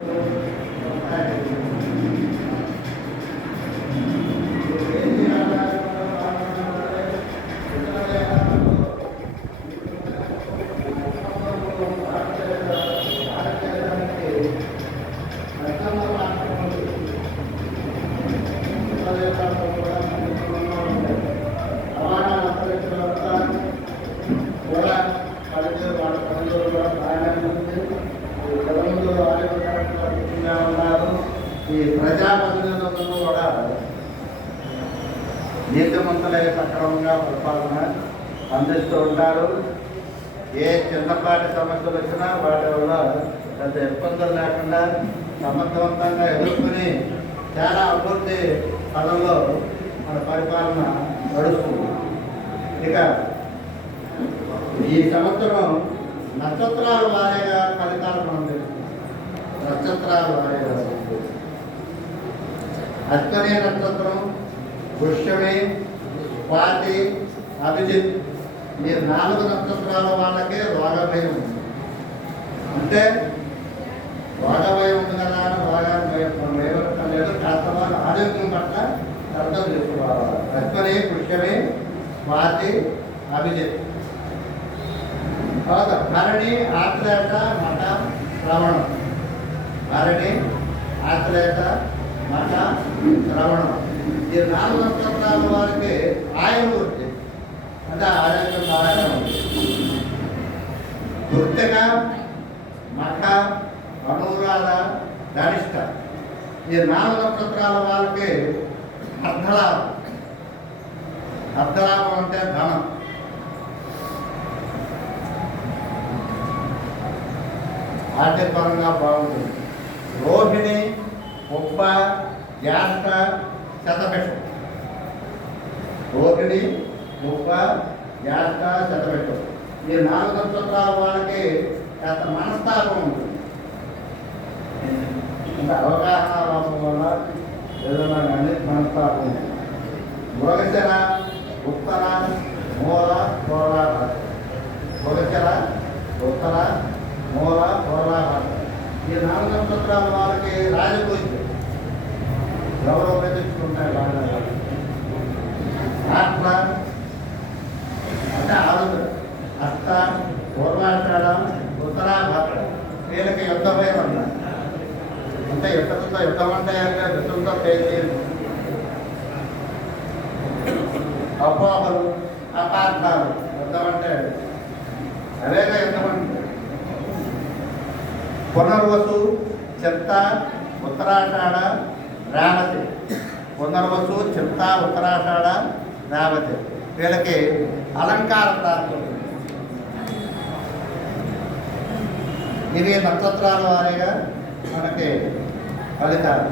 ఈ ప్రజాప్రతినిధులను కూడా నీతిమంతులై సక్రమంగా పరిపాలన అందిస్తూ ఉంటారు. ఏ చిన్నపాటి సమస్యలు వచ్చినా వాటి వల్ల పెద్ద ఇబ్బందులు లేకుండా సమర్థవంతంగా ఎదుర్కొని చాలా అభివృద్ధి పదంలో మన పరిపాలన నడుస్తుంది. ఇక ఈ సంవత్సరం నక్షత్రాల వారీగా ఫలితాలు మనం నక్షత్రాల వారీగా అశ్వని నక్షత్రం, పుష్యమి, స్వాతి, అభిజిత్ ఈ 4 నక్షత్రాల వాళ్ళకే రోగభయం ఉంది. అంటే రోగభయం ఉంది కదా అని రోగాన్ని లేదు, కాస్త వాళ్ళ ఆరోగ్యం పట్ల అర్థం చేసుకోవాలి. అశ్వని, పుష్యమి, స్వాతి, అభిజిత్. తర్వాత భరణి, ఆశ్లేష, మఠ, శ్రవణం. భరణి, ఆశ్లేష, మఠ, శ్రవణం ఈ 4 నక్షత్రాల వారికి ఆయువు వృద్ధి అంటే ఆరోగ్యం బాగా ఉంది. కృత్తిక, మఠ, అనురాధ, ధనిష్ట ఈ 4 నక్షత్రాల వారికి అర్ధలాభం. అర్ధలాభం అంటే ధనం. ఆర్థిక పరంగా బాగుంటుంది. రోహిణి, ఉప్ప, జ్యేష్ఠ, శతభిషం. రోహిణి, ఉప్ప, జ్యేష్ఠ, శతభిషం ఈ 4 నక్షత్రాల వాళ్ళకి కాస్త మనస్తాపం ఉంటుంది. అంటే అవగాహన లోపం వల్ల ఏదైనా కానీ మనస్తాపం ఉంటుంది. మృగశిర, ఉత్తర, మూల, పూర్వాభాద్ర. మృగశిర, ఉత్తర, మూల, పూర్వాభాద్ర ఈ 4 నక్షత్రాల వాళ్ళకి రాజపూజ ఎవరో ప్రతిష్ఠుంటాయి. బాగా ఆత్మ అంటే ఆరుద్ర, హస్త, పూర్వాషాఢ, ఉత్తరాభాద్ర వీళ్ళకి యుద్ధమే అన్నారు. అంటే యుద్ధం అంటే యుద్ధంతో పేరు అపోహలు, అపార్థాలు యుద్ధం అంటే అవేగా యుద్ధం అంటే. పునర్వసు, చిత్త, ఉత్తరాషాఢ, రేవతి. పునర్వసు, చిత్త, ఉత్తరాషాఢ, రేవతి వీళ్ళకి అలంకార ప్రాప్తం. ఇవి నక్షత్రాల వారీగా మనకి ఫలితాలు.